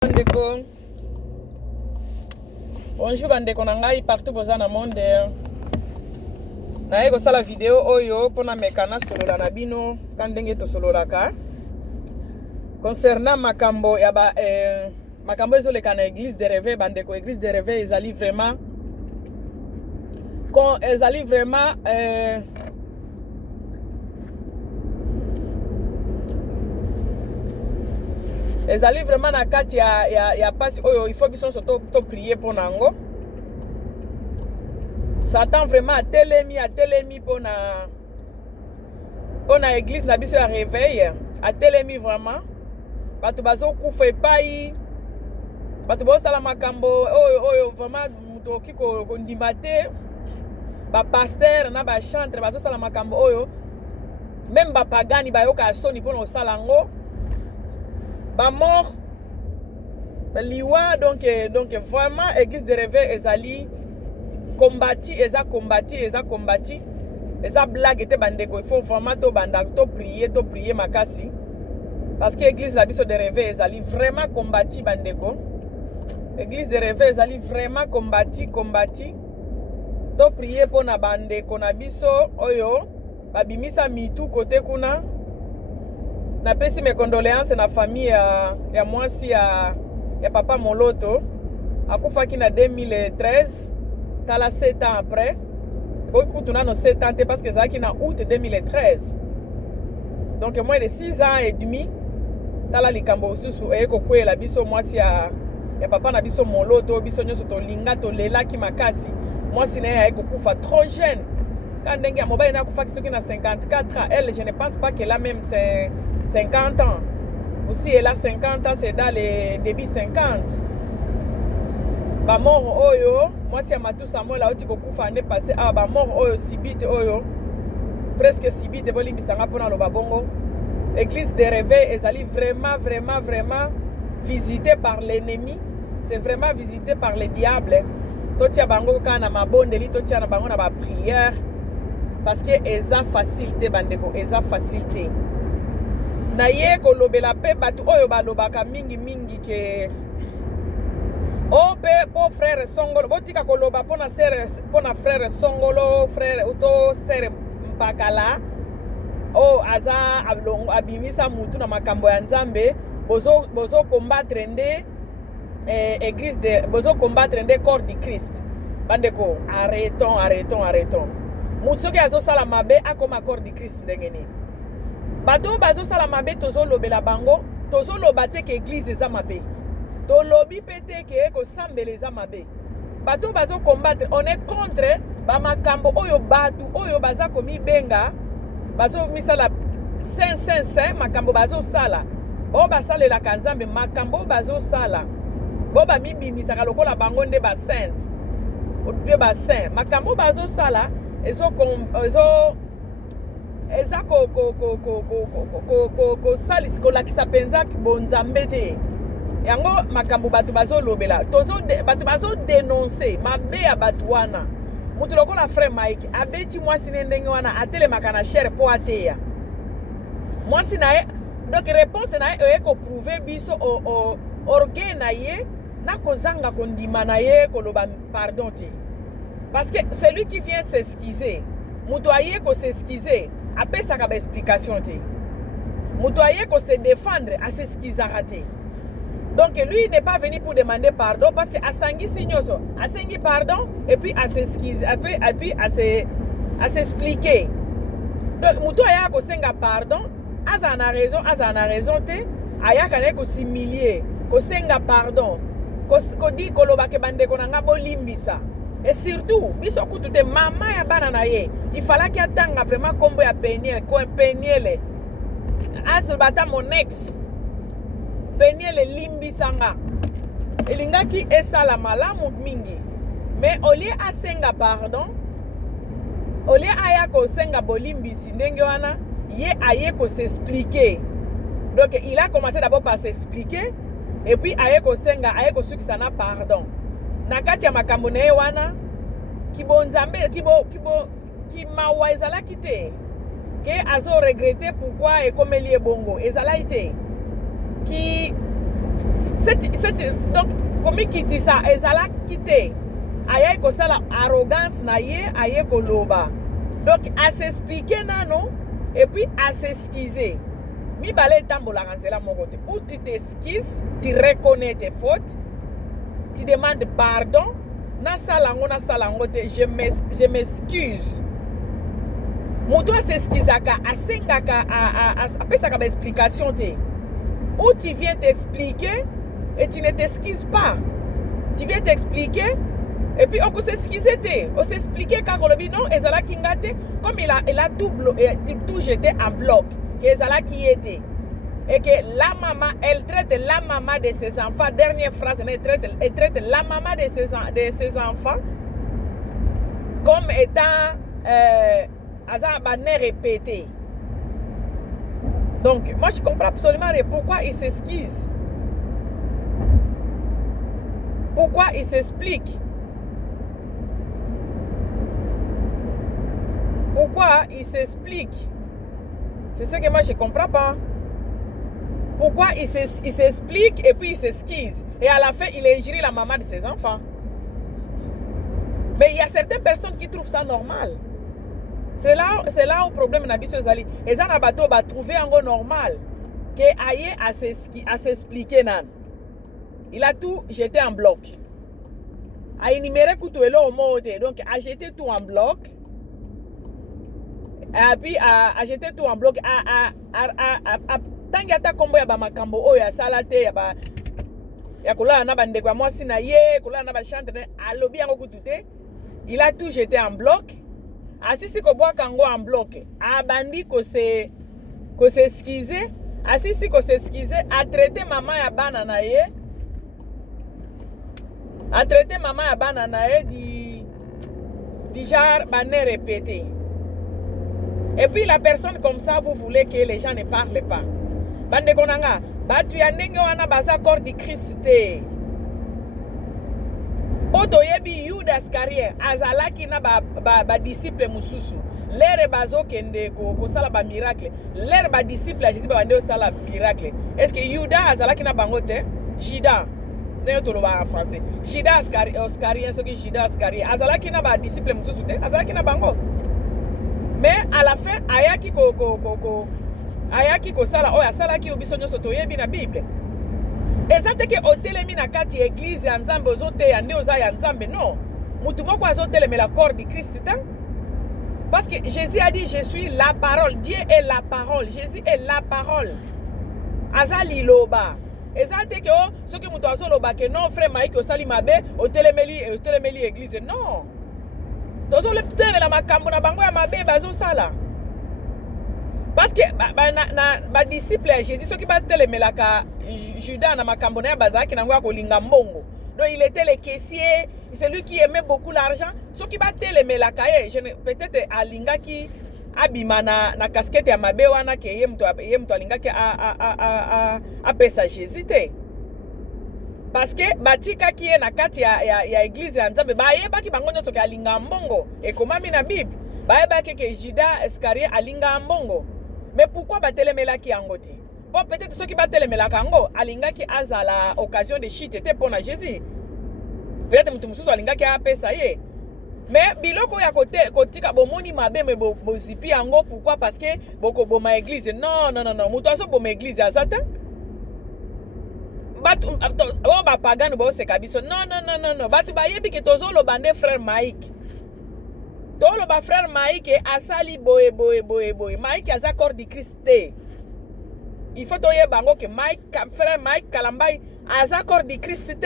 Bandeko. Bonjour bandeko na ngai partout boza na monde. Naye kosala video oyo pona mekana solola na bino kandenge to sololaka. Concernant makambo ya makambo ezoleka na église de réveil bandeko, église de réveil ezali vraiment ezali vraiment na kati ya pasi oyo il faut biso so to prier pour nango. Satan vraiment atelemi pona église na biso ya réveil, atelemi vraiment. Bato bazo kufa epai, bato bazo sala makambo oyo vraiment muto oki kondima te. Ba pasteur na ba chantre bazo sala makambo oyo même ba pagani bayoka soni pona osala ngo. Ba mort liwa donc vraiment église de réveil ezali combattu eza blague te bandeko. Il faut vraiment to banda to prier makasi parce que église la biso de réveil ezali vraiment combattu bandeko. Église de réveil ezali vraiment combattu to prier pour na bandeko na biso oyo babimisa mitu côté kuna. Na pesi mes condoléances na famille ya mwasi ya papa Moloto akufaki na 2013 tala 7 ans après okutuna no 7 ans parce que zaki na août 2013 donc moins de 6 ans et demi tala likambo susu eko kwela biso mwasi ya papa na biso Moloto biso nyoso to linga to lelaki makasi mwasi na ya eko kufa trop jeune quand ndenge ya mobile na kufaki soki na 54 ans. Elle je ne pense pas qu'elle a même 50 ans. Aussi, elle a 50 ans, c'est dans les début 50. Ba mort oyo, moi si Amatou Samuel a oti kokufa ane passé, ba mort oyo sibite oyo, presque sibite boli bisanga pona lo babongo. Église de réveil, ezali vraiment visité par l'ennemi. C'est vraiment visité par le diable. Totia bango kana mabondeli, totia na bango na ba prière. Parce que eza facilité bandeko, eza facilité. Na ye kolobela pe batu oyo balobaka mingi ke o pe po frère Songolo botika koloba pona frère Songolo frère uto sere mpakala o aza ablongo abimisa mutu na makambo ya Nzambe bozo combattre nde église de bozo combattre nde corps du Christ bandeko. Arrêtons mutu soki azo sala mabe akoma corps du Christ ndenge nini. Bato bazo sala mabe tozo lobela bango, tozo lobate ke église eza mabe. To lobi pete ke ko sambele eza mabe. Bato bazo combattre, on est contre ba makambo oyo batu oyo baza komi benga, bazo misala saint makambo bazo sala. Bo basale la kanzambe makambo bazo sala. Bo ba mibimisa lokola bango nde ba sainte. Odie ba saint, makambo bazo sala ezo eza ko salis ko lakisa penza bonzambe te yango makambo bato bazo lobela bato bazo dénoncer mabe ya bato wana. Mutu lokola frère Mike abeti mwasi ndenge wana atelemaka na chere po ateya mwasi na ye. Donc réponse na ye ko prouver biso orgueil na ye na kozanga kondima na ye koloba pardon te parce que celui qui vient s'excuser mutu aye ko s'excuser apesaka ba explication te. Mutu aye ko se défendre à s'excusera te. Donc lui n'est pas venu pour demander pardon parce que asangi sinyoso asengi pardon et puis à s'excuser et puis à s'expliquer. Donc mutu aye ko senga pardon azana raison te ayaka ne ko s'humilier ko senga pardon ko di koloba ke bandeko na nga bolimbisa. Et surtout, biso kutute mama ya bana na ye. Il fallait qu'il attanga vraiment combo ya Peniel, ko Peniel. As bata mon ex. Peniel limbi sanga. Elingaki esala malamu mingi. Mais au lieu asenga pardon, au lieu aya ko senga bolimbi ndenge wana, ye aye ko s'expliquer. Donc il a commencé d'abord par s'expliquer et puis aye ko senga, aye ko sukisa na pardon. Na kati ya makambo na ye wana kibonzambe ki mawa ezalaki te ke azo regretter pourquoi ekomeli ebongo ezalaki te ki Donc comme qui dit ça ezala quitté aya ko sala arrogance na ye aye ko loba donc à s'expliquer nano et puis à s'excuser mi balé tambola ranzela mon côté ou tu t'excuses tu reconnais tes fautes tu demandes pardon na salango te je m'excuse moto s'excusaka asengaka a pesaka ba explication te ou tu viens t'expliquer et tu ne t'excuses pas. Tu viens t'expliquer et puis on s'excuser on s'expliquer quand on le dit non ezala kingate comme il a tout jeté en bloc que ezala qui était et que la maman elle traite la maman de ses enfants dernière phrase elle traite la maman de ses enfants comme étant répété. Donc moi je comprends absolument pourquoi il s'excuse. Pourquoi il s'explique? Pourquoi il s'explique? C'est ce que moi je comprends pas. Pourquoi il s'explique et puis il s'excuse et à la fin il injurie la maman de ses enfants? Mais il y a certaines personnes qui trouvent ça normal. C'est là où problème n'a biso zali. Et ça n'a pas trouvé un go normal que aille à s'expliquer nan. Il a tout jeté en bloc. A énuméré tout le monde. Donc, a jeté tout en bloc. Et puis, a jeté tout en bloc. Tant qu'il y a combo ya ba makambo o ya salate ya ba ya kola na bande kwa mwasi na ye kola na ba chante a lobi yango kutute. Il a tout jeté en bloc. Asisi ko boa kango en bloc. A bandi ko s'excuser. Asisi ko s'excuser a traité maman ya bana na ye. A traité maman à bananae du genre bané répété. Et puis la personne comme ça, vous voulez que les gens ne parlent pas. Bande konanga, batu ya ndenge wana baza corps du Christ. Poto yebi Judas carrière azalaki na ba disciple mususu. Lere bazo kende ko sala ba miracle. Lere ba disciple a Jésus ba bande sala miracle. Est-ce que Judas azalaki na bangote? Judas en français. Judas Oscarien, ce que Judas Oscarien. Azalaki na ba disciple mususu te, azalaki na bango. Mais à la fin, ayaki ko sala oya salaki obiso nyoso toyebi na Bible. Ezate ke otelemi na kati église ya Nzambe ozote ya nde oza ya Nzambe non. Mutu moko azotelemi la corps du Christ. Parce que Jésus a dit je suis la parole. Dieu est la parole. Jésus est la parole. Azali loba. Ezate ke o soki mutu azoloba ke non frère Mike osali mabe otelemeli église non. Tozo le telemela makambo na bango ya mabe bazo sala. Parce que ba disciple ya Jésus soki ba telemela ka Judas na makambo na bazaki na ngwa kolinga mbongo. Donc il était le caissier, c'est lui qui aimait beaucoup l'argent. Soki ba telemela ka peut-être alinga ki abima na casquette ya mabe wana ke ye mtu alinga ki a pesa Jésus te. Parce que batika ki na kati ya église ya Nzambe ba yeba ki bango nyoso ke alinga mbongo e komami na Bible. Ba yeba ke Judas Iscariot alinga mbongo. Mais pourquoi ba telemela ki yango te? Bon peut-être ceux qui ba telemela kango alinga ki azala occasion de chute te pona Jésus. Peut-être mutu mususu alinga ki a pesa ye. Mais biloko ya kotika bomoni mabe me bozipi yango pourquoi parce que boko boma église non mutu aso boma église azata batu o ba pagano bo se kabiso non batu ba yebi ke tozolo bande frère Mike tolo ba frère Mike asali boye Mike aza corps du Christ. Il faut toye bango que frère Mike Kalambai aza corps du Christ.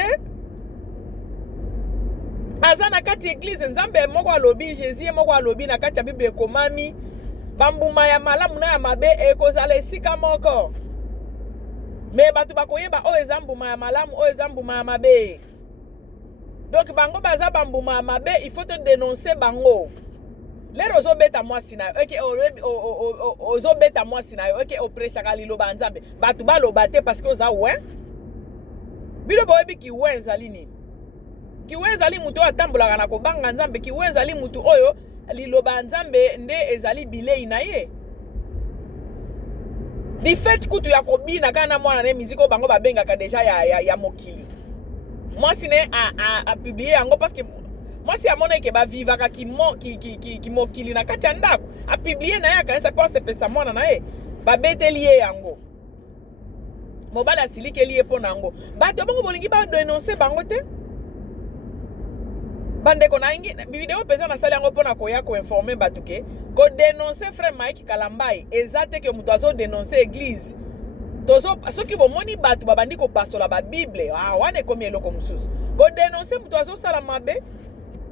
Aza na kati église Nzambe moko alobi Jésus moko alobi na kati ya Bible komami bambuma ya malamu na ya mabe ekozala esika moko. Mais batu bakoyeba o ezambuma ya malamu o ezambuma ya mabe. Donc bango baza bambuma ya mabe il faut te dénoncer bango. Lero ozobeta mwasi na yo eke ozobeta mwasi na yo eke opreshaka liloba Nzambe batu baloba te parce que oza we bilo boyebi ki we ezali nini. Kiweza li mutu atambolaka na kobanga Nzambe kiweza li mutu oyo liloba Nzambe nde ezali bilei na ye. Di fait kutu ya kobina kana mwana ne miziko bango babengaka déjà ya mokili. Moi si ne a publier yango parce que moi si amona ke ba vivaka ki mokili na kati ya ndako a publier na ya kanisa pour se pesa mwana na ye ba betelier yango. Mobala asilike liye po nango. Bato bango bolingi ba dénoncer bango te. Bande ko na ingi video pesa na sali yango pona ko ya ko informer bato ke ko dénoncer frère Mike Kalambai ezate ke muto azo dénoncer église. Tozo soki bo moni bato babandi ko pasola ba Bible wane komi eloko mususu. Ko dénoncer muto azo sala mabe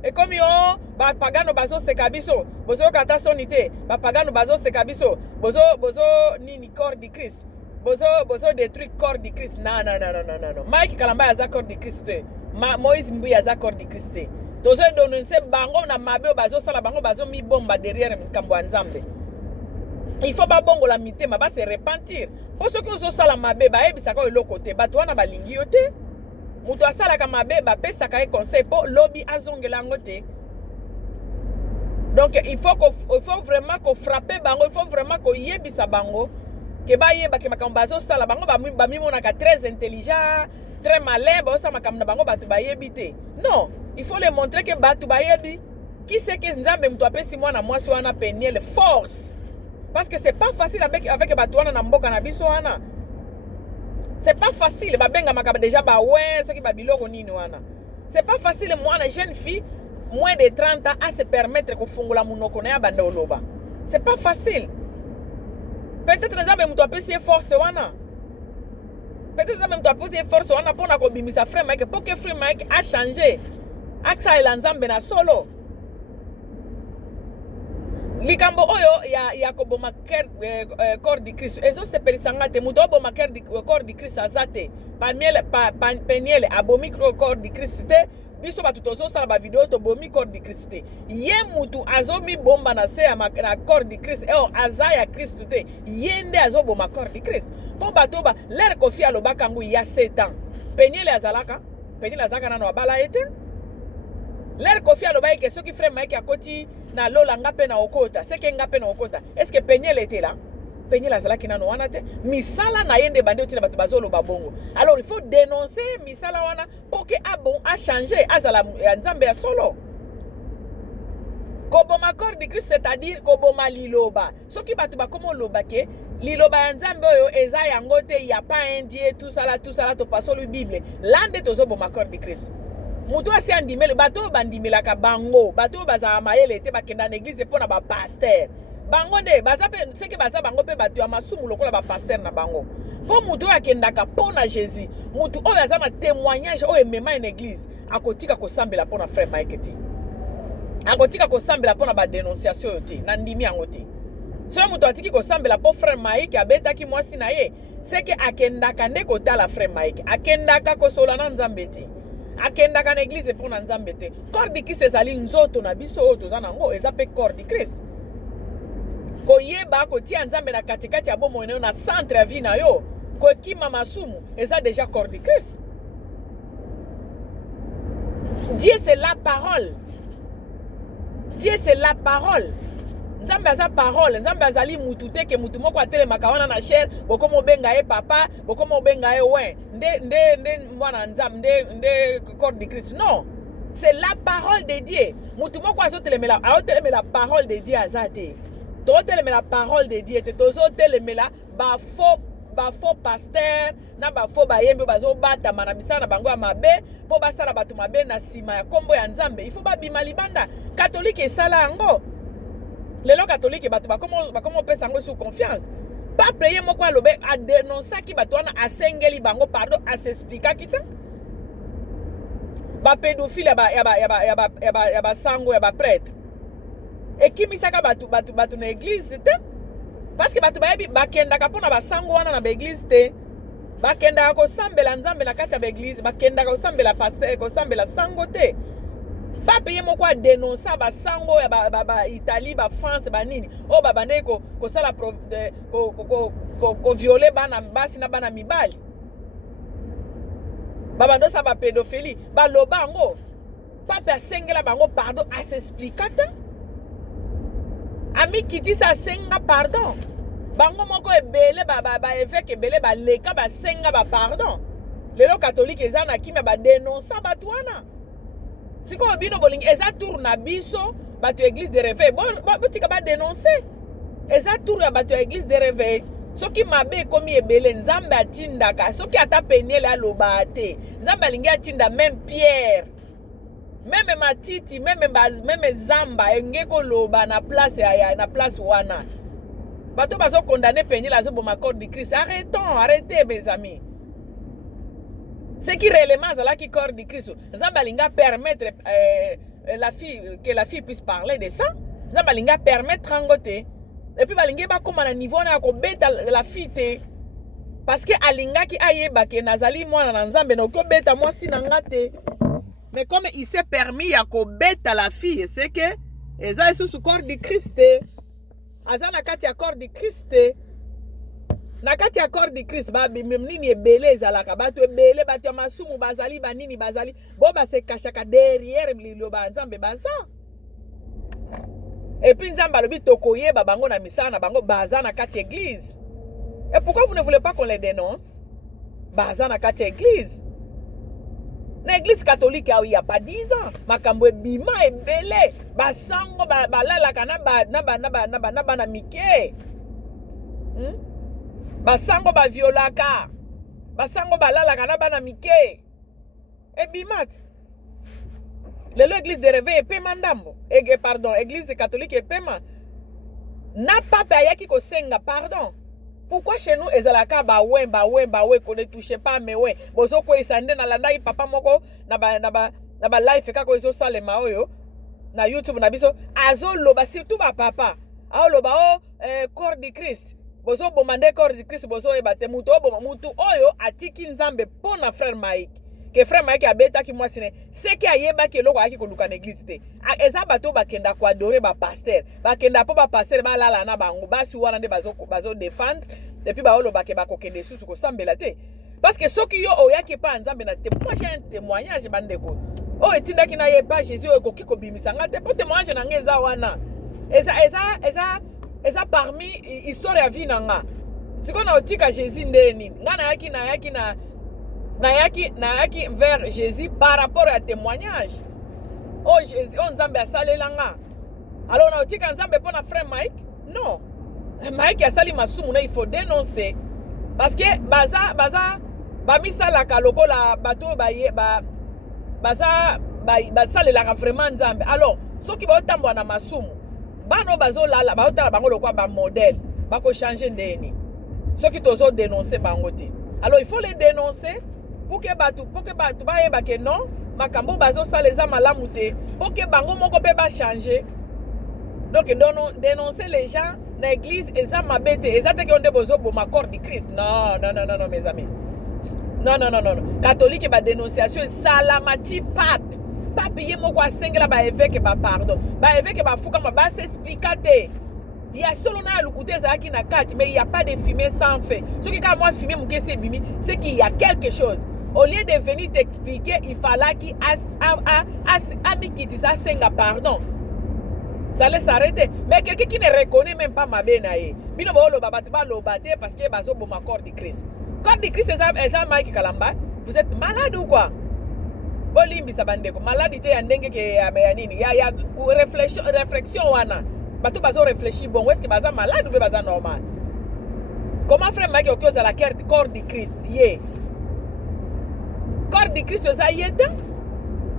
e komi o ba pagano bazo seka biso bozo kata sonité ba pagano bazo seka biso bozo nini corps du Christ bozo détruire corps du Christ non Mike Kalambai aza corps du Christ Moïse Mbuya aza corps du Christ tozo dénoncer bango na mabe bazo sala bango bazo mi bomba derrière mikambo ya Nzambe. Il faut pas bongo la mité ma ba se repentir pour ceux qui ozo sala mabe ba ebisa ka eloko te bato wana balingi yo te muto asala ka mabe ba pesa ka conseil po lobby azongela ngote. Donc il faut vraiment qu'on frapper bango, il faut vraiment qu'on yebisa bango ke ba yeba ke makambo bazo sala bango ba mi monaka très intelligent très malin ba osama makambo na bango bato ba yebite. Non, il faut les montrer que bato ba yebi qui c'est que Nzambe muto apesi mwana mwasi wana Peniel force. Parce que c'est pas facile avec bato wana na mboka na biso wana. C'est pas facile ba benga makaba déjà ba ouais ce qui ba biloko nini wana. C'est pas facile moi une jeune fille moins de 30 ans à se permettre ko fungola munoko na ya banda oloba. C'est pas facile. Peut-être Nzambe muto apesi force wana. Peut-être Nzambe muto apesi force wana pona ko bimisa frère Mike pour que frère Mike a changé. Aksa ila Nzambe na solo. Likambo oyo ya koboma corps du Christ ezo sepelisanga te muto oboma corps du Christ azate Peniel abomi corps du Christ te biso batu tozo sala ba video to bomi corps du Christ te ye mutu azomi bomba na se na corps du Christ azaya Christ te yende azoboma corps du Christ po bato ba l'air kofi alobaka ngu ya 7 ans Peniel azalaka nano abala ete l'air kofi alobai ke soki frère Mike akoti na lola ngape na okota seke ngape na okota est-ce que Peniel était là? Peniel azalaki nano wana te misala na yende bande otina bato bazolo babongo. Alors il faut dénoncer misala wana pour que a changer azala Nzambe ya solo. Koboma corps du Christ c'est-à-dire koboma liloba. Soki bato bakomo loba ke liloba ya Nzambe oyo eza yango te ya pas un Dieu tout ça là to pasolo Bible. Lande tozo boma corps du Christ. Mutu asi andimele bato bandimelaka bango bato baza mayele te bakenda na église pona ba pasteur bango nde baza pe seke baza bango pe bato ya masumu lokola ba pasteur na bango po mutu akendaka pona Jésus mutu oyo aza na témoignage oyo emema na église akotika kosambela pona frère Mike te akotika kosambela pona ba dénonciation te na ndimi yango te so mutu atiki kosambela po frère Mike abetaki mwasi na ye seke akendaka nde kotala frère Mike akendaka kosola na Nzambe te akendaka na église pour na Nzambe te corps du Christ ezali nzoto na biso oyo toza nango eza pe corps du Christ koyeba kotia Nzambe na katikati ya bomoi na yo na centre ya vie na yo kokima masumu eza déjà corps du Christ. Dieu c'est la parole. Dieu c'est la parole. Nzambe aza parole, Nzambe azali mutu te ke mutu moko atelemaka wana na chair bokomo benga e papa bokomo benga e we nde mwana Nzambe nde corps du Christ. Non, c'est la parole de Dieu. Mutu moko azotelemela la parole de Dieu azate. To telemela parole de Dieu te tozo telemela ba faux pasteur na ba faux bayembe bazo bata mana misala na bango ya mabe po basala batu mabe na sima ya kombo ya Nzambe. Il faut ba bima libanda catholique esala yango. Lelo catholique bato bakomo pesa ngo sous confiance. Pape ye moko alobe a dénoncer ki bato wana asengeli bango pardon a s'expliquer kita. Ba pédophile ya ba sango ya ba prêtre. Et qui misaka bato na église te parce que bato bayebi bakendaka pona ba sango wana na ba église te. Bakendaka ko sambela Nzambe na kati ya ba église, bakendaka ko sambela pasteur ko sambela sango te. Pape ye moko a dénoncer ba sango ya ba Italie ba France ba nini o baba ndé ko sala ko violer bana basi na bana mibali baba ndo sa ba pédophilie ba lobango pape asengela bango pardon a s'expliquer ami kiti sa senga pardon bango moko ebele ba évêque ebele ba leka ba senga ba pardon lelo catholique eza na kimia ba dénoncer bato wana siko bino bolingi eza tour na biso bato église de réveil botika ba dénoncer eza tour ya bato église de réveil soki mabe komi ebele nzambe atindaka soki ata peniele aloba te nzambe alingi atinda même Pierre même matiti même zamba engeko loba na place wana bato bazo condamner peniele azoboma corps de Christ. Arrêtez mes amis. Ce qui réellement zalaki corps de Christ nzambe alinga permettre que la fille puisse parler de ça nzambe alinga permettre angote. Et puis balingi ba koma na niveau na ko beta la fille te parce que alinga ki ayeba ke nazali mwana na nzambe na ko beta mwasi na ngate. Mais comme il s'est permis à ko beta la fille, c'est que eza sous corps de Christ. Aza na kati ya corps de Christ. Na kati ya corps de Christ ba nini ebele ezalaka bato ebele bato ya masumu bazali banini bazali bo ba se kashaka derrière lilo ba nzambe baza. Et puis nzambe alobi tokoyeba bango na misala na bango baza na kati église. Et pourquoi vous ne voulez pas qu'on les dénonce? Baza na kati église. Na église catholique il y a pas 10 ans makambo ebima ebele basango balalaka na bana mike. Basango baviolaka basango balalaka na bana mike ebimat. L'église de réveil est paiement ndambo. Pardon, église catholique est paiement. Na papa ayaki ko senga pardon. Pourquoi chez nous ezalaka ba we qu'on ne touche pas mais ouais. Bozo ko isande na landa papa moko na ba life kako ezo salema oyo na YouTube na biso azo loba surtout ba papa. A loba corps de Christ. Bozo bomande corps de Christ bozo ebate mutu oyo atiki nzambe pona frère Mike. Que frère Mike abeta ki mwasine c'est que ayeba ki eloko aki koluka na église te eza bato bakenda ko adorer ba pasteur bakenda po ba pasteur ba lala na bango basi wana nde bazo défendre depuis ba oloba ke bakokende susu ko sambela te parce que soki yo oyaki pa nzambe na te moi j'ai un témoignage bandeko etindaki na ye pa Jésus okoki ko bimisanga te po témoignage na ngeza wana eza parmi histoire ya vie nanga siko na otika Jésus ndeni ngana yaki nayaki vers Jésus par rapport à témoignage. Oh Jésus, on nzambe asale langa. Alors on a dit que nzambe pona frère Mike? Non. Mike asali masumu na il faut dénoncer parce que baza misala kaloko la bato basale la vraiment nzambe. Alors, ceux qui ba otambo na masumu, bano bazo lala ba otala bango lokwa ba modèle, ba ko changer ndeni. Ceux qui tozo dénoncer bango te. Alors il faut les dénoncer. Pour que batu ba yeba ke non makambo bazo saleza malamu te pour que bango moko pe ba changer. Donc dénoncer les gens na église eza mabete eza te ke onde bozo boma corps de Christ. Non mes amis. Non. Catholique ba dénonciation salamati pape ye moko asengela ba évêque ba pardon. Ba évêque ba fuka ba s'expliquer. Il y a seulement à l'écouter Zaki na carte, mais il n'y a pas de fumée sans feu. Ce qui quand moi fumer mon c'est qu'il y a quelque chose. Au lieu de venir t'expliquer, il fallait qu'il ça senga pardon. Ça laisse s'arrêter. Mais quelqu'un qui ne reconnaît même pas ma benaye. Bino bo lo baba tuba lo bate parce que bazo bo ma corps de Christ. Corps de Christ eza Mike Kalamba. Vous êtes malade ou quoi? Bolimbi sabandeko. Maladité ya ndenge ke ya nini. Ya réflexion wana. Bato bazo réfléchir bon est-ce que baza malade ou baza normal? Comment frère Mike okyo za la corps de Christ? Ye. Corps de Christ za yeta?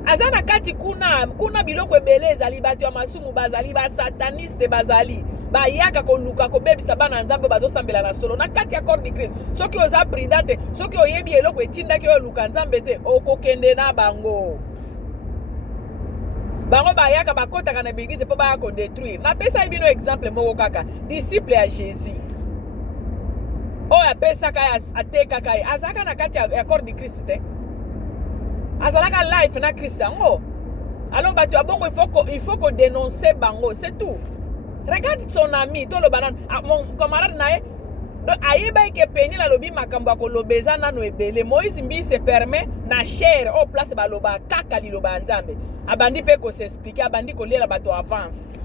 Azana kati kuna biloko ebele ezali bato ya masumu bazali ba sataniste bazali. Ba yaka koluka ko bebisa bana nzambe bazo sambela na solo na kati ya corps de Christ. Soki oza prudente, soki oyebi eloko etinda ki oluka nzambe te, okokende na bango. Bango bayaka bakotaka na bigise po ba ko détruire. Na pesa ibino exemple moko kaka, disciple ya Jésus. Ya pesa kaya ateka kaya azaka na kati ya corps de Christ te. Azalaka life na Christ ngo. Alors batu abongo il faut qu'on dénonce bango, c'est tout. Regarde son ami, to lo banane, mon camarade nae ayeba ke peni la lobi makambo ko lobeza nano ebele. Moïse mbi se permet na chair au place ba loba kaka li loba nzambe. Abandi pe ko s'expliquer, abandi ko lela bato avance.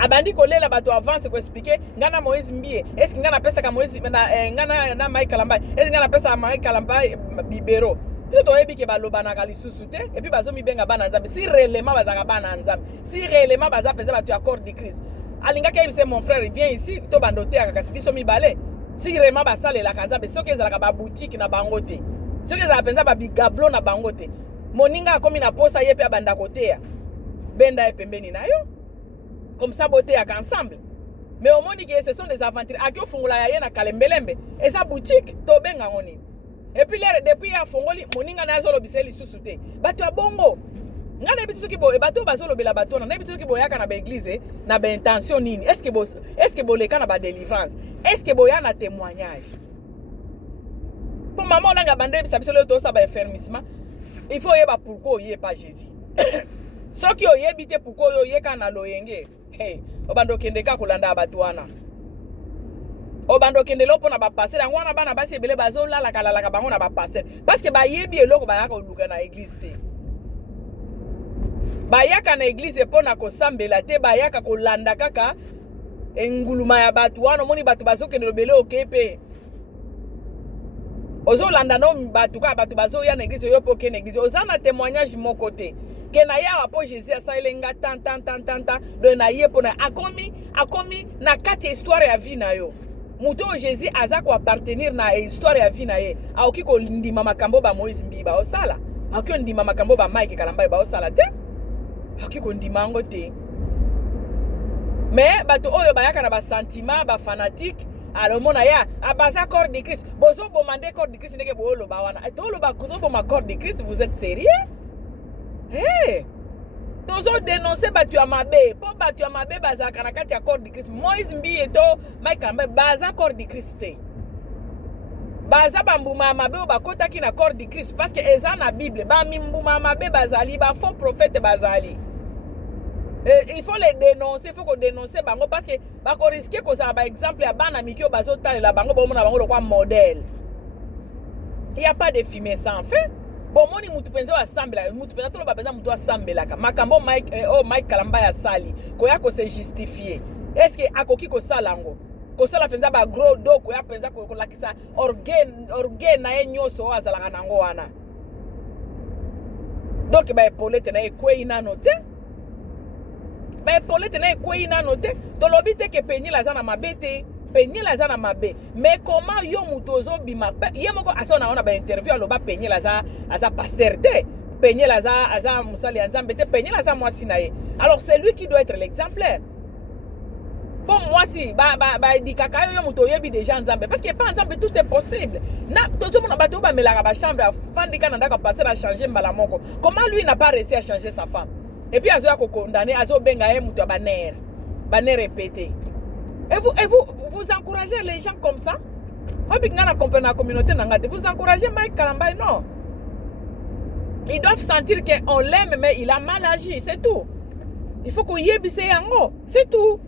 abandi kolela bato avance ko expliquer ngana Moïse Mbie est-ce que ngana pesa ka Moïse ngana na Mike Kalamba est-ce que ngana pesa Mike Kalamba bibero biso toyebi ke balobanaka lisusu te et puis bazomi benga bana nzambe si réellement bazaka bana nzambe si réellement baza pesa bato ya corps de Christ alinga ke c'est mon frère viens ici to bandote akasi biso mibale si réellement basalelaka nzambe soki ezalaka ba boutique na bango te soki ezalaka penza ba bigablo na bango te moninga akomi na posa ye pe abanda koteya benda e pembeni na yo comme ça beauté ensemble mais au moni que ce sont des aventures aki ofungula ya ye na kalembelembe et sa boutique to benga ngoni et puis là depuis ya fongoli moninga na zolo biseli susute bato ya bongo ngana bitu soki bo e bato bazolo bela bato na bitu soki boyaka na ba église na ba intention nini est-ce que boleka na ba délivrance est-ce que boya na témoignage pour maman langa bande bisa biso le to sa ba fermissement il faut yeba pourquoi yé pas Jésus soki oyebi te pourquoi oyeka na loyenge hey obando kende ka kolanda bato wana obando kende lopo na ba passer yango wana bana basi ebele bazolala ka bango na ba passer parce que bayebi eloko bayaka oluka na église te bayaka na église pona kosambela te bayaka kolanda kaka enguluma ya bato wana moni bato bazokende lobele okepe ozolanda no bato ka bato bazoya na église yo poke na église ozana témoignage moko te que na ya apo Jésus asalenga tant do na ye pona akomi na kati histoire ya vie na yo muto Jésus aza ko appartenir na histoire ya vie na ye aoki ko ndima makambo ba Moïse Mbiba osala aoki ndima makambo ba Mike Kalamba ba osala te aoki ko ndima ngo te mais bato oyo bayaka na ba sentiment ba fanatique alors mona ya abaza corps de Christ bozo bomande corps de Christ ndeke bo loba wana to loba ko bo ma corps de Christ vous êtes sérieux? Hey, tozo dénoncer batu ya mabe, po batu ya mabe baza kanakati ya corps de Christ. Moïse Mbie to Mike Kalamba baza corps de Christ. Baza bambuma mabe bakota ki na corps de Christ parce que eza na Bible, ba mimbuma mabe bazali, ba faux prophète bazali. Il faut les dénoncer, il faut qu'on dénonce bango parce que ba ko risquer ko za ba exemple ya bana mikio bazo talela bango ba mona bango lokwa modèle. Il y a pas de fumer ça en fait. Bon moni mutu penzo asambela mutu penza tolo bapenza mutu asambelaka makambo Mike Kalamba ya sali koya ko se justifier est-ce que akoki ko salango ko sala penza ba gros do koya penza ko lakisa organ na enyoso azalaka nango wana donc ba epolete na ekwe ina note ba epolete na ekwe ina note to lobite ke penyi la zana mabete penye la za na mabe mais comment yo mutozo bima ye moko asona ona ba interview aloba penye la za aza pasteur te penye la za aza musali nzambe te penye la za mwasi na ye alors c'est lui qui doit être l'exemplaire bon mwasi ba dikaka yo muto yebi déjà nzambe parce que pas nzambe tout est possible na toto mona bato ba melaka ba chambre afandika na ndaka passer à changer mbala moko comment lui n'a pas réussi à changer sa femme et puis azo ya ko condamner azo benga ye muto ba ner répété. Et vous encouragez les gens comme ça? La communauté, vous encouragez Mike Kalamba, non. Ils doivent sentir qu'on l'aime, mais il a mal agi, c'est tout. Il faut qu'on y ait bissé yango, c'est tout.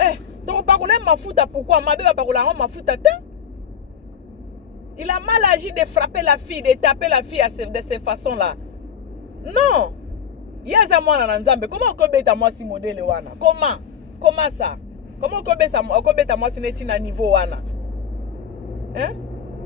Eh, donc pas qu'on aime ma fouta, pourquoi ma bébé pas qu'on aime ma fouta? Il a mal agi de frapper la fille, de taper la fille de cette façon-là. Non. Yaza mwana na nzambe, comment on peut bêta moi si modèle wana? Comment ça? Comment on peut bêta moi si neti na niveau wana? Hein?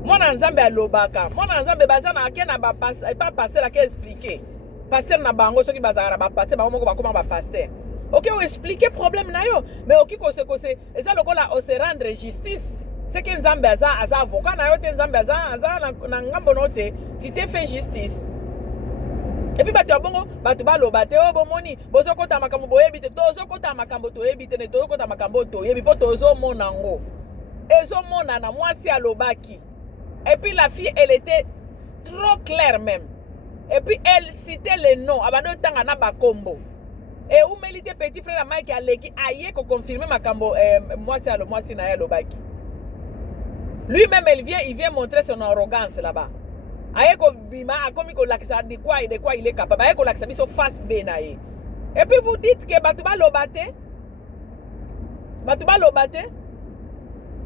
Mwana nzambe alobaka. Mwana nzambe bazana akena ba passer pas passer la expliquer. Pasteur na bango soki bazara ba passer ba moko ba comment ba pasteur. OK, on expliquer problème na yo, mais OK ko se eza lokola on se rendre justice. C'est que nzambe aza avocat na yo te nzambe aza na ngambo note, tu te fais justice. Et puis bato bongo bato baloba te o bomoni bozo kota makambo boyebi te tozo kota makambo to yebi te ne tozo kota makambo to yebi po tozo monango ezo mona na mwasi alobaki. Et puis la fille elle était trop claire même. Et puis elle citait les noms abando tanga na bakombo. Et où melite petit frère Mike aleki aye ko confirmer makambo mwasi na alobaki. Lui-même il vient montrer son arrogance là-bas. Ayeko bima akomi ko lakisa de quoi il est capable. Ayeko lakisa biso face B na ye. Et puis vous dites que batuba lobate.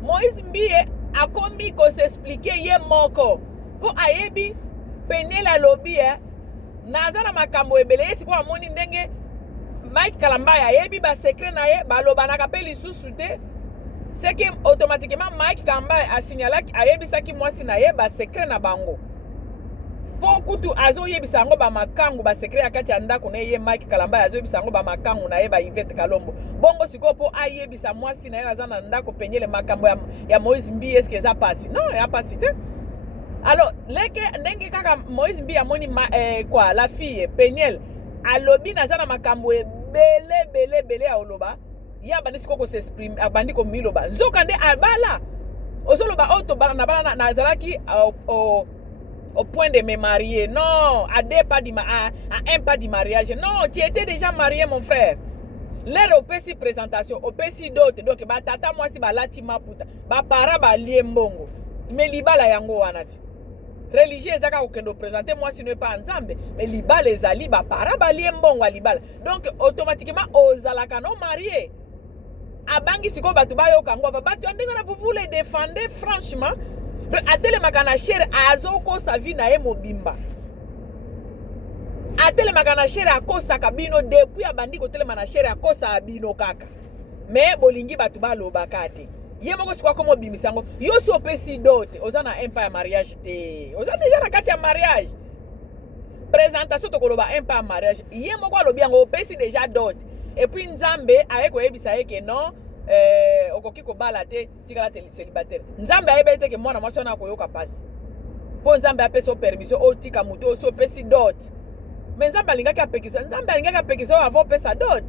Moïse Mbie akomi ko s'expliquer ye moko. Po ayebi penye la lobby nazana makambo ebele yesi ko amoni ndenge Mike Kalamba ayebi ba secret na ye baloba na kapeli lisusu te. C'est que automatiquement Mike Kalamba a signalé ayebi saki mwasi na ye ba secret na bango. Beaucoup tu azo yebisa yango ba makangu ba secret akati ya ndako na ye Mike Kalamba azo yebisa yango ba makangu na ye ba Yvette Kalombo. Bongo siko po ayebisa mwasi na ye aza na ndako penyele makambo ya Moïse Mbi est-ce que ça passe? Non, ya passe te. Alors, leke ndenge kaka Moïse Mbi amoni quoi la fille Peniel alobi na zana makambo bele ya oloba ya bandi siko s'exprime abandi ko miloba nzoka nde abala ozoloba auto bana na bana na zalaki au point de me marier. Non, à un pas du mariage. Non, tu étais déjà marié, mon frère. L'air au PC présentation, au PC d'autres. Donc, bah, tata, moi, si bah, la tima puta. Bah, para, bah, liembongo. Mais libala yango wanati. Religieux, zaka okendo présenter, moi, si ne pas ensemble. Mais libala les ali, bah, para, bah, liembongo, libala. Donc, automatiquement, ozalaka non marié. Abangi, siko, bah, tu bah, yo, kango. Bah, tu vous les défendez, franchement. Atele makana chere azoko sa vie na ye mobimba. Atele makana chere akosa kabino depuis abandi ko tele makana chere akosa abino kaka. Mais bolingi batu ba lobaka te. Ye moko sikwa komo bimisango. Yo si opesi dote, oza na empire mariage te. Oza déjà na kati ya mariage. Présentation to koloba empire mariage. Ye moko alobi yango opesi déjà dote. Et puis Nzambe ayeko yebisa ye ke non okoki ko bala te tikala te célibataire. Nzambe ayebe te ke mwana mwasi na koyoka pasi. Po Nzambe apeso permission o tika muto o so pesi dot. Mais Nzambe alingaki apekisa, Nzambe alingaki apekisa avant pesa dot.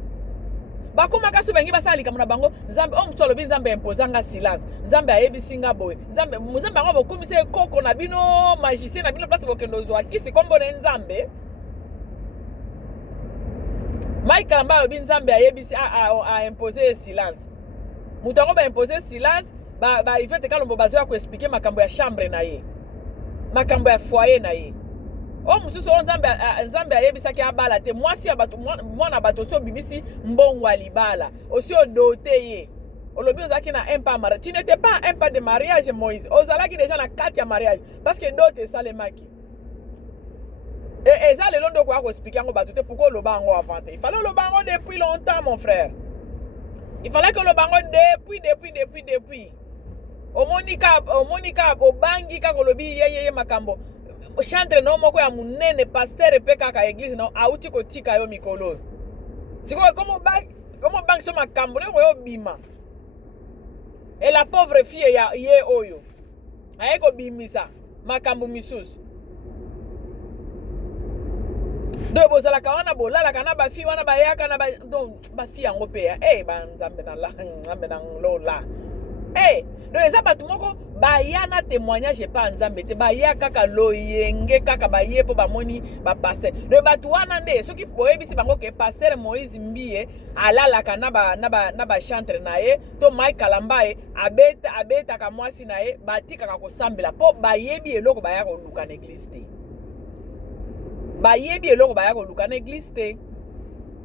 Ba koma kaso bengi basalika muna bango, Nzambe o mutolo bi Nzambe imposanga silence. Nzambe ayebi singa boy. Nzambe ngo bokumise koko na bino magicien na bino place bokendo zo akisi kombo na Nzambe. Mike Kalamba obi Nzambe ayebi a imposer silence. Mutango ba imposer silence ba Yvette Kalombo bazo ya ko expliquer makambo ya chambre na ye. Makambo ya foyer na ye. O mususu Nzambe ayebisa ki abala te mwasi ya bato mwana bato so bimisi mbongo alibala. Osi odote ye. Olobi ozaki na un pas mariage. Tu n'étais pas un pas de mariage Moïse. Ozalaki déjà na 4 mariage parce que dote salemaki. Et ça le long de quoi ko expliquer ngo bato te pourquoi lo bango avant. Il fallait lo bango depuis longtemps mon frère. Il fallait que le bango depuis. Monica, bangi ka kolobi ye makambo. Chantre no moko ya munene pasteur pe kaka église no auti ko tika yo mikolo. Siko comment bangi so makambo ne yo bima. Et la pauvre fille ya ye oyo. Ayeko bimisa makambo misusu. Do bozala kawana bolala kana ba fi wana ba yaka na ba fi yango pe ya ba Nzambe na la Nzambe na lola do eza batu moko ba ya na témoignage pa Nzambe te ba ya kaka loyenge kaka ba ye po ba moni ba pasteur do batu wana nde soki boyebisi bango ke pasteur Moïse Mbie alala kana na ba chantre na ye to Mike Kalamba abeta ka mwasi na ye batika ka kosambela po ba yebi eloko ba ya ko luka na église te. Ba yebi eloko ba ya ko luka na église te.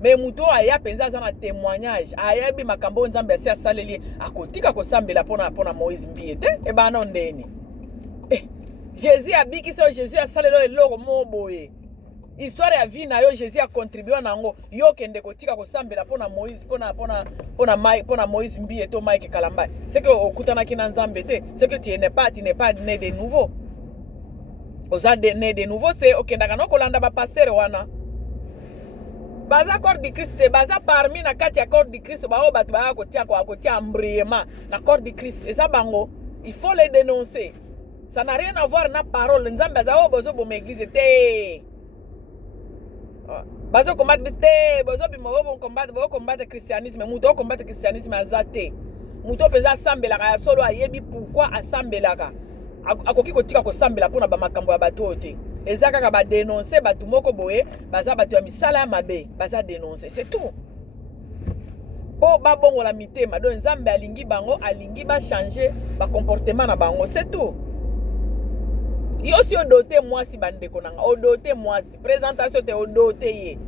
Mais muto aya penza za na témoignage aya bi makambo Nzambe asi asaleli akotika kosambela pona Moïse Mbie te e ba na ndeni Jésus abiki so Jésus asalelo eloko moboye histoire ya vie na yo Jésus a contribué nango yo kende kotika kosambela pona Moïse pona Moïse Mbie to Mike Kalamba c'est que okutana ki na Nzambe te c'est que tu n'es pas né de nouveau oza né de nouveau c'est okendaka no kolanda ba pasteur wana baza corps du Christ baza parmi na kati ya corps du Christ bao batu ba kotia embriema na corps du Christ et ça bango il faut les dénoncer. Ça n'a rien à voir na parole Nzambe za bozo bo église te bazo combattre te bozo bi mo combattre christianisme muto combattre christianisme azate muto penza sambelaka ya solo ayebi pourquoi asambelaka akoki kotika kosambela pona ba makambo ya bato te. Ezaka ka ba dénoncer batu moko boye baza batu ya misala ya mabe baza dénoncer c'est tout. Po ba bongo la mitema do Nzambe alingi bango alingi ba changer ba comportement na bango c'est tout. Yo si odote mwasi bandeko nanga odote mwasi présentation te odote ye.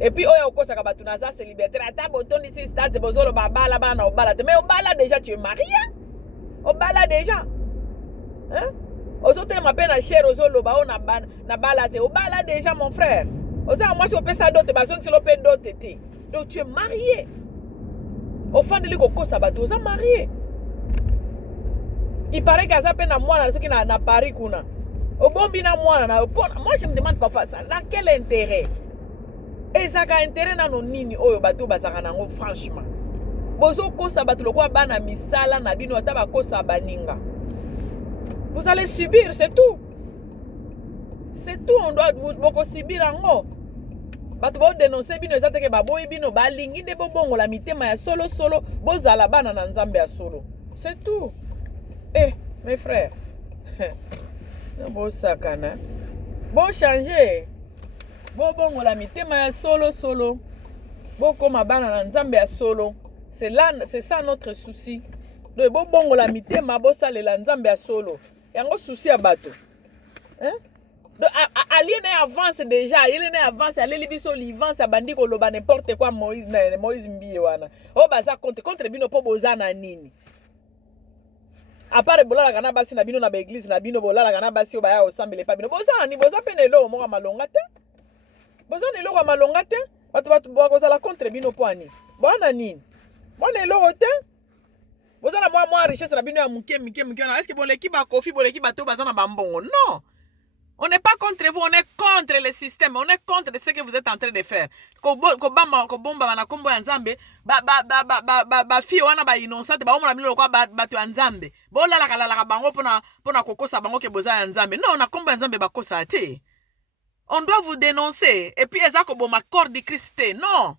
Et puis oya okosa ka batu naza célibataire ata botondi si stade bozolo ba bala bana obala te mais obala déjà tu es marié. Obala déjà. Hein? Ozote ma peine à cher ozoloba o na bala te obala déjà mon frère. Oza moi si opesa dote bazon si lope dote te. Donc tu es marié. Au fond de l'Ikoko Sabato, vous êtes marié. Il paraît qu'à ça peine à moi, ce qui n'a Paris kuna. Au bon bina moi, moi je me demande parfois ça. Dans quel intérêt? Et ça a intérêt dans nos nini, oh bateau bazaranango franchement. Bozo ko sabato le quoi bana misala na bino taba ko sabaninga. Vous allez subir, c'est tout. C'est tout, on doit vous subir en haut. Bato bo dénoncer bino ezate ke baboyi bino balingi de bobongo la mitema ya solo bozala bana na nzambe ya solo. C'est tout. Eh, mes frères. Bon sakana. Bon changer. Bobongo la mitema ya solo. Bon comme bana na nzambe ya solo. C'est ça notre souci. De bobongo la mitema bo sale la nzambe ya solo. Yango souci à bato. Hein? Alien avance déjà, il avance, allez biso l'ivance a bandi ko loba n'importe quoi Moïse mbiye wana. Oh baza contre bino po bozana nini. À part bola la kana basi na bino na ba église na bino bola la kana basi obaya osambele pa bino. Bozana ni boza penelo mo malonga te. Bozana elo ko malonga te. Bato bokozala contre bino po ani. Bona nini? Bona elo te. Bozana moi richesse na bino ya muke. Est-ce que bon l'équipe a kofi bon l'équipe bato bazana bambongo? Non. On n'est pas contre vous, on est contre le système, on est contre ce que vous êtes en train de faire. Kobomba na kombo ya nzambe, ba fille wana ba innocente, ba omona biloko ba bato ya nzambe. Bola la kala bango pona kokosa bango ke boza ya nzambe. Non, na kombo ya nzambe ba kosa te. On doit vous dénoncer et puis ezako boma corps de Christ. Non.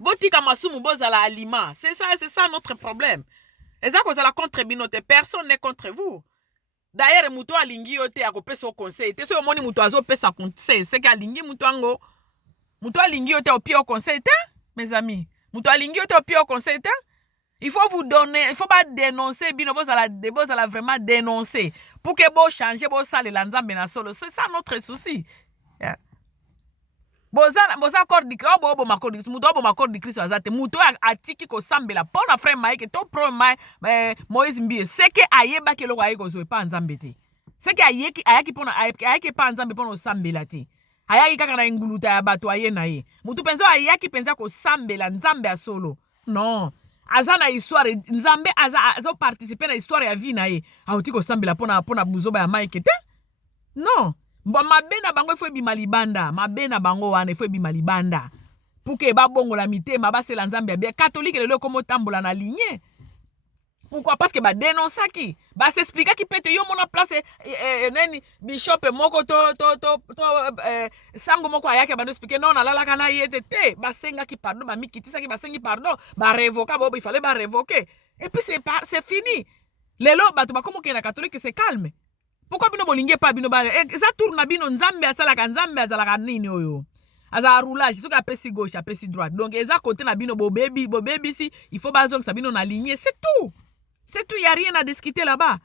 Botika masumu bozala aliment. C'est ça notre problème. Ezako zala contre binote, personne n'est contre vous. D'ailleurs, muto alingi yote akopesa au conseil. Te so moni muto azo pesa conseil, c'est qu'alingi muto ango. Muto alingi yote au pied au conseil, mes amis. Muto alingi yote au pied au conseil, il faut vous donner, il faut pas dénoncer, bino bozala vraiment dénoncer pour que bo changer bo sale la nzambe na solo. C'est ça notre souci. Yeah. Boza accord di Christ, bo accord di Christ, muto bo accord di Christ azate, muto atiki ko sambela pona frère Mike to pro Moïse Mbiye, c'est que ayeba ke loko ayeko zo pa nzambe te. C'est que ayaki pona ayaki pa nzambe pona sambela te. Ayaki kaka na nguluta ya bato aye na ye. Mutu penza ayaki penza ko sambela nzambe ya solo. Non. Azana histoire nzambe azo participer na histoire ya vie na ye. Auti ko sambela pona buzoba ya Mike te. Non. Bon, mabena bango ifo ebima libanda, mabena bango wana ifo ebima libanda. Puke ba bongo la mitema ba sela nzambe bien catholique lelo komo tambola na lignée. Pourquoi? Parce que ba dénoncer qui, ba s'expliquer qui peut te yo mona place neni bishop moko to sango moko ayake ba no expliquer non la kana yete te, ba senga ki pardon, ba mikitisa ki ba sengi pardon, ba révoquer il fallait ba révoquer. Et puis c'est fini. Lelo ba to ba komo ke na catholique c'est calme. Pourquoi bino bolinge pa bino ba ça tourne bino nzambe asalaka nzambe azalaka nini oyo aza roulage soki apesi gauche apesi droite donc eza côté na bino bo baby si il faut bazong sa bino na lignée c'est tout y a rien à discuter là-bas